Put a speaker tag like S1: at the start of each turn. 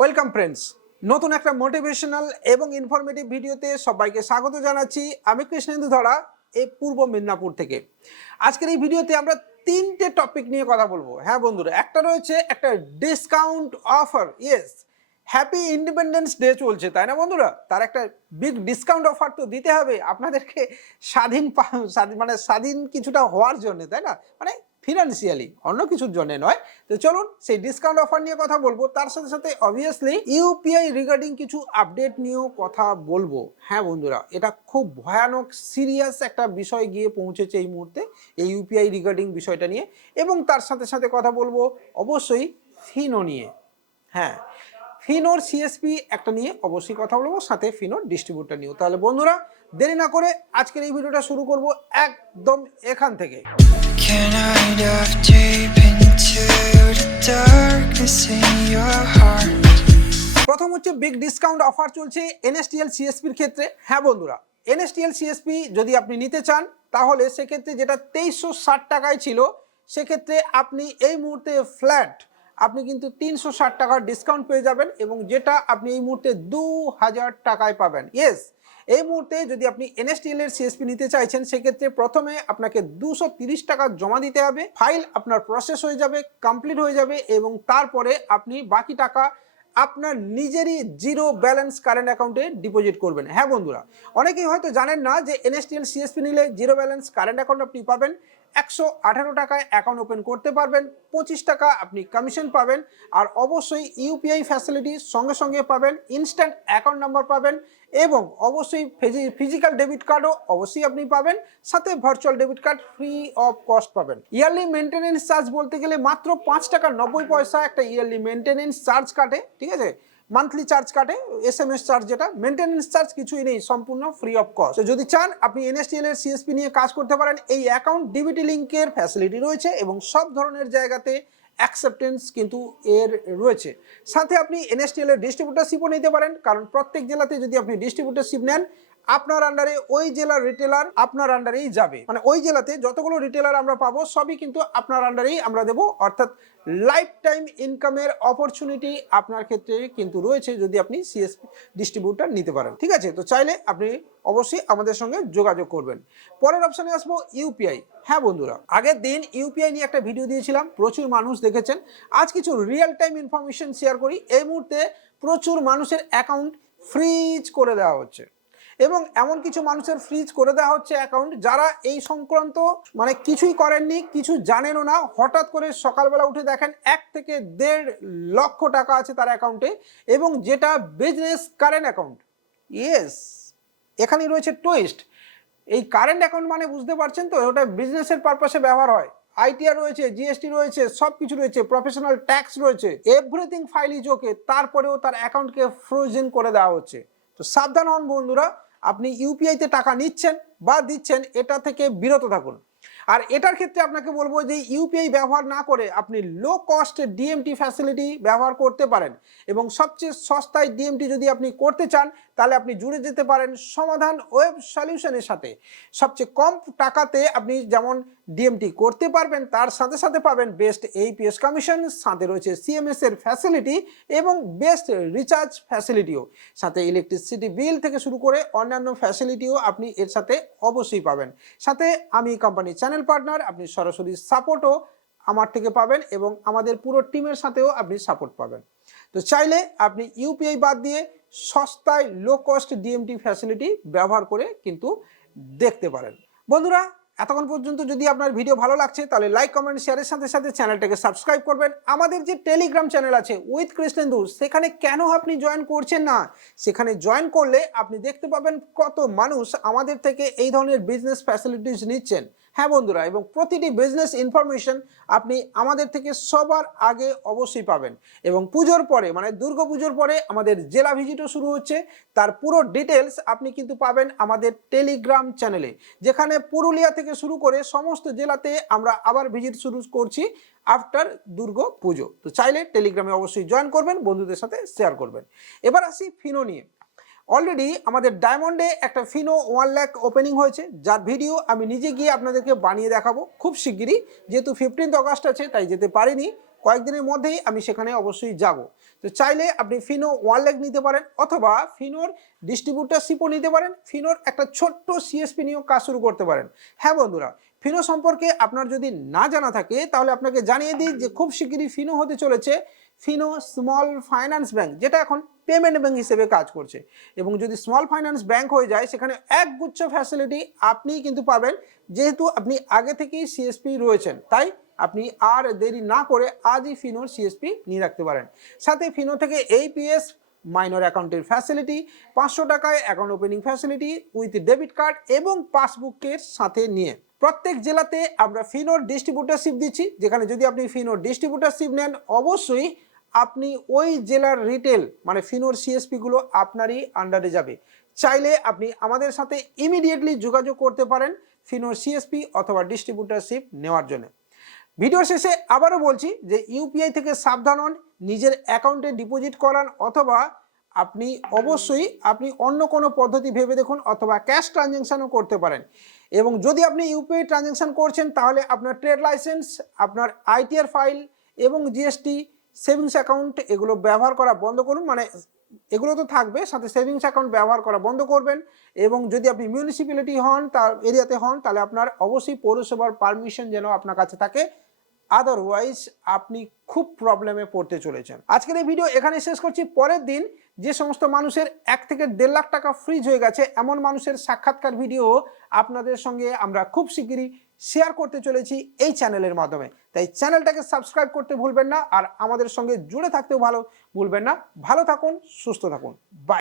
S1: Welcome friends নতুন একটা motivational এবং ইনফরমেটিভ ভিডিওতে সবাইকে স্বাগত জানাচ্ছি। আমি কৃষ্ণেন্দু ধরা এই পূর্ব মেদিনীপুর থেকে। আজকের এই ভিডিওতে আমরা তিনটে টপিক নিয়ে কথা বলব। হ্যাঁ বন্ধুরা, একটা রয়েছে একটা discount offer yes happy independence day চলছে, তাই না, বন্ধুরা? তার একটা বিগ ডিসকাউন্ট অফার তো দিতে হবে আপনাদেরকে স্বাধীন মানে স্বাধীন কিছুটা হওয়ার জন্য, তাই না? মানে ফিনান্সিয়ালি অন্য কিছুর জন্য নয়। তো চলুন সেই ডিসকাউন্ট অফার নিয়ে কথা বলব। তার সাথে সাথে অবভিয়াসলি ইউপিআই রিগার্ডিং কিছু আপডেট নিয়েও কথা বলব। হ্যাঁ বন্ধুরা, এটা খুব ভয়ানক সিরিয়াস একটা বিষয় গিয়ে পৌঁছেছে এই মুহূর্তে এই ইউপিআই রিগার্ডিং বিষয়টা নিয়ে। এবং তার সাথে সাথে কথা বলব অবশ্যই ফিনো নিয়ে। হ্যাঁ ফিনোর সিএসপি একটা নিয়ে অবশ্যই কথা বলব, সাথে ফিনোর ডিস্ট্রিবিউটার নিয়েও। তাহলে বন্ধুরা দেরি না করে আজকের এই ভিডিওটা শুরু করব একদম এখান থেকে? প্রথম হচ্ছে বিগ ডিসকাউন্ট অফার চলছে এনএসটিএল সিএসপির ক্ষেত্রে। হ্যাঁ বন্ধুরা এনএসটিএল সিএসপি যদি আপনি নিতে চান তাহলে সেক্ষেত্রে যেটা তেইশশো ষাট টাকায় ছিল সেক্ষেত্রে আপনি এই মুহূর্তে ফ্ল্যাট আপনি কিন্তু তিনশো ষাট টাকার ডিসকাউন্ট পেয়ে যাবেন এবং যেটা আপনি এই মুহূর্তে দু হাজার টাকায় পাবেন। ইয়েস এই মুহূর্তে যদি আপনি এনএসটিএল এর সিএসপি নিতে চাইছেন, সেক্ষেত্রে প্রথমে আপনাকে দুশো টাকা জমা দিতে হবে। ফাইল আপনার প্রসেস হয়ে যাবে কমপ্লিট হয়ে যাবে এবং তারপরে আপনি বাকি টাকা আপনার নিজেরই জিরো ব্যালেন্স কারেন্ট অ্যাকাউন্টে ডিপোজিট করবেন। হ্যাঁ বন্ধুরা, অনেকেই হয়তো জানেন না যে এনএসটিএল সিএসপি নিলে জিরো ব্যালেন্স কারেন্ট অ্যাকাউন্ট আপনি পাবেন। একশো আঠারো টাকায় অ্যাকাউন্ট ওপেন করতে পারবেন, পঁচিশ টাকা আপনি কমিশন পাবেন, আর অবশ্যই ইউপিআই ফ্যাসিলিটি সঙ্গে সঙ্গে পাবেন ইনস্ট্যান্ট অ্যাকাউন্ট নাম্বার পাবেন, এবং অবশ্যই ফিজিক্যাল ডেবিট কার্ডও অবশ্যই আপনি পাবেন, সাথে virtual debit card free of cost পাবেন। ইয়ারলি মেনটেনেন্স চার্জ বলতে গেলে মাত্র পাঁচ টাকা নব্বই পয়সা একটা ইয়ারলি মেনটেনেন্স চার্জ কাটে, ঠিক আছে? মান্থলি চার্জ কাটে এস এম এস চার্জ যেটা মেনটেন্স চার্জ কিছুই নেই, সম্পূর্ণ ফ্রি অফ কস্ট যদি চান, আপনি এনএসটিএল এর সিএসপি নিয়ে কাজ করতে পারেন, এই অ্যাকাউন্ট ডিবিটি লিঙ্কের ফ্যাসিলিটি রয়েছে এবং সব ধরনের জায়গাতে অ্যাকসেপ্টেন্স কিন্তু এর রয়েছে। সাথে আপনি এনএসটিএল এর ডিস্ট্রিবিউটারশিপও নিতে পারেন, কারণ প্রত্যেক জেলাতে যদি আপনি ডিস্ট্রিবিউটারশিপ নেন আপনার আন্ডারে ওই জেলার রিটেলার আপনার আন্ডারেই যাবে। মানে ওই জেলাতে যতগুলো রিটেলার আমরা পাবো, সবই কিন্তু আপনার আন্ডারেই আমরা দেবো। অর্থাৎ লাইফ টাইম ইনকামের অপরচুনিটি আপনার ক্ষেত্রে কিন্তু রয়েছে যদি আপনি সিএসপি ডিস্ট্রিবিউটার নিতে পারেন। ঠিক আছে? তো চাইলে আপনি অবশ্যই আমাদের সঙ্গে যোগাযোগ করবেন। পরের অপশানে আসব ইউপিআই হ্যাঁ বন্ধুরা, আগের দিন ইউপিআই নিয়ে একটা ভিডিও দিয়েছিলাম, প্রচুর মানুষ দেখেছেন। আজ কিছু রিয়েল টাইম ইনফরমেশন শেয়ার করি। এই মুহূর্তে প্রচুর মানুষের অ্যাকাউন্ট ফ্রিজ করে দেওয়া হচ্ছে। এবং এমন কিছু মানুষের ফ্রিজ করে দেওয়া হচ্ছে অ্যাকাউন্ট যারা এই সংক্রান্ত মানে কিছুই করেননি, কিছু জানেনও না। হঠাৎ করে সকালবেলা উঠে দেখেন এক থেকে দেড় লক্ষ টাকা আছে তার অ্যাকাউন্টে এবং যেটা বিজনেস কারেন্ট অ্যাকাউন্ট ইয়েস এখানেই রয়েছে টুইস্ট এই কারেন্ট অ্যাকাউন্ট মানে বুঝতে পারছেন তো, ওটা বিজনেসের পারপাসে ব্যবহার হয়। আইটিআর রয়েছে জিএসটি রয়েছে সব কিছু রয়েছে প্রফেশনাল ট্যাক্স রয়েছে এভরিথিং ফাইল ইজ ওকে তারপরেও তার অ্যাকাউন্টকে ফ্রোজেন করে দেওয়া হচ্ছে। তো সাবধান হন বন্ধুরা আপনি ইউপিআইতে টাকা নিচ্ছেন বা দিচ্ছেন এটা থেকে বিরত থাকুন। আর এটার ক্ষেত্রে আপনাকে বলব যে ইউপিআই ব্যবহার না করে আপনি লো কস্ট ডিএমটি ফ্যাসিলিটি ব্যবহার করতে পারেন এবং সবচেয়ে সস্তায় ডিএমটি যদি আপনি করতে চান, তাহলে আপনি জুড়ে যেতে পারেন সমাধান ওয়েব সলিউশনের সাথে। সবচেয়ে কম টাকাতে আপনি যেমন ডিএমটি করতে পারবেন, তার সাথে সাথে পাবেন বেস্ট এইপিএস কমিশন সাথে রয়েছে সিএমএস এর ফ্যাসিলিটি এবং বেস্ট রিচার্জ ফ্যাসিলিটিও সাথে ইলেকট্রিসিটি বিল থেকে শুরু করে অন্যান্য ফ্যাসিলিটিও আপনি এর সাথে অবশ্যই পাবেন। সাথে আমি কোম্পানির চ্যানেল পার্টনার আপনি সরাসরি সাপোর্টও আমার থেকে পাবেন এবং আমাদের পুরো টিমের সাথেও আপনি সাপোর্ট পাবেন। তো চাইলে আপনি ইউপিআই বাদ দিয়ে সস্তায় লো কস্ট ডিএমটি ফ্যাসিলিটি ব্যবহার করে কিন্তু দেখতে পারেন। বন্ধুরা, এতক্ষণ পর্যন্ত যদি আপনার ভিডিও ভালো লাগছে, তাহলে লাইক কমেন্ট শেয়ারের সাথে সাথে চ্যানেলটাকে সাবস্ক্রাইব করবেন। আমাদের যে টেলিগ্রাম চ্যানেল আছে উইথ কৃষ্ণেন্দু সেখানে কেন আপনি জয়েন করছেন না? সেখানে জয়েন করলে আপনি দেখতে পাবেন কত মানুষ আমাদের থেকে এই ধরনের বিজনেস ফ্যাসিলিটিস নিচ্ছেন। হ্যাঁ বন্ধুরা, এবং প্রতিটি বিজনেস ইনফরমেশন আপনি আমাদের থেকে সবার আগে অবশ্যই পাবেন। এবং পুজোর পরে মানে দুর্গা পুজোর পরে আমাদের জেলা ভিজিটও শুরু হচ্ছে। তার পুরো ডিটেলস আপনি কিন্তু পাবেন আমাদের টেলিগ্রাম চ্যানেলে যেখানে পুরুলিয়া থেকে শুরু করে সমস্ত জেলাতে আমরা আবার ভিজিট শুরু করছি আফটার দুর্গা পুজো। তো চাইলে টেলিগ্রামে অবশ্যই জয়েন করবেন, বন্ধুদের সাথে শেয়ার করবেন। এবার আসি ফিনো নিয়ে। অলরেডি আমাদের ডায়মন্ডে একটা ফিনো ওয়ান ল্যাক ওপেনিং হয়েছে, যার ভিডিও আমি নিজে গিয়ে আপনাদেরকে বানিয়ে দেখাবো খুব শিগগিরই। যেহেতু ফিফটিন্থ অগাস্ট আছে, তাই যেতে পারিনি। কয়েকদিনের মধ্যেই আমি সেখানে অবশ্যই যাব। তো চাইলে আপনি ফিনো ওয়ান ল্যাক নিতে পারেন, অথবা ফিনোর ডিস্ট্রিবিউটারশিপও নিতে পারেন ফিনোর একটা ছোট্ট সিএসপি নিয়েও কাজ শুরু করতে পারেন। হ্যাঁ বন্ধুরা ফিনো সম্পর্কে আপনার যদি না জানা থাকে, তাহলে আপনাকে জানিয়ে দিই যে খুব শিগগিরই ফিনো হতে চলেছে। ফিনো স্মল ফাইন্যান্স ব্যাংক, যেটা এখন পেমেন্ট ব্যাংক হিসেবে কাজ করছে। এবং যদি স্মল ফাইন্যান্স ব্যাংক হয়ে যায়, সেখানে একগুচ্ছ ফ্যাসিলিটি আপনি কিন্তু পাবেন। যেহেতু আপনি আগে থেকেই সিএসপি রয়েছেন, তাই আপনি আর দেরি না করে আজই ফিনোর সিএসপি নিয়ে রাখতে পারেন। সাথে ফিনো থেকে এই এইপিএস মাইনর অ্যাকাউন্টের ফ্যাসিলিটি পাঁচশো টাকায় account opening facility with debit card এবং পাসবুকের সাথে নিয়ে। প্রত্যেক জেলাতে আমরা ফিনোর ডিস্ট্রিবিউটারশিপ দিচ্ছি। যেখানে যদি আপনি ফিনোর ডিস্ট্রিবিউটারশিপ নেন, অবশ্যই আপনি ওই জেলার রিটেল মানে ফিনোর সিএসপি গুলো আপনারই আন্ডারে যাবে। চাইলে আপনি আমাদের সাথে ইমিডিয়েটলি যোগাযোগ করতে পারেন ফিনোর সিএসপি অথবা ডিস্ট্রিবিউটারশিপ নেওয়ার জন্য। ভিডিও শেষে আবারও বলছি যে ইউপিআই থেকে সাবধান হন, নিজের অ্যাকাউন্টে ডিপোজিট করান, অথবা আপনি অবশ্যই আপনি অন্য কোনো পদ্ধতি ভেবে দেখুন অথবা ক্যাশ ট্রানজ্যাকশানও করতে পারেন। এবং যদি আপনি ইউপিআই ট্রানজ্যাকশান করছেন, তাহলে আপনার ট্রেড লাইসেন্স আপনার আইটিআর ফাইল এবং জিএসটি সেভিংস অ্যাকাউন্ট এগুলো ব্যবহার করা বন্ধ করুন মানে এগুলো তো থাকবে, সাথে সেভিংস অ্যাকাউন্ট ব্যবহার করা বন্ধ করবেন। এবং যদি আপনি মিউনিসিপ্যালিটি হন, তার এরিয়াতে হন, তাহলে আপনার অবশ্যই পৌরসভার পারমিশন যেন আপনার কাছে থাকে। আদারওয়াইজ আপনি খুব প্রবলেমে পড়তে চলেছেন। আজকের এই ভিডিও এখানে শেষ করছি। পরের দিন যে সমস্ত মানুষের এক থেকে দেড় লাখ টাকা ফ্রিজ হয়ে গেছে, এমন মানুষের সাক্ষাৎকার ভিডিও আপনাদের সঙ্গে আমরা খুব শিগগিরই শেয়ার করতে চলেছি এই চ্যানেলের মাধ্যমে। তাই চ্যানেলটাকে সাবস্ক্রাইব করতে ভুলবেন না, আর আমাদের সঙ্গে জুড়ে থাকতেও ভালো, ভুলবেন না। ভালো থাকুন, সুস্থ থাকুন। বাই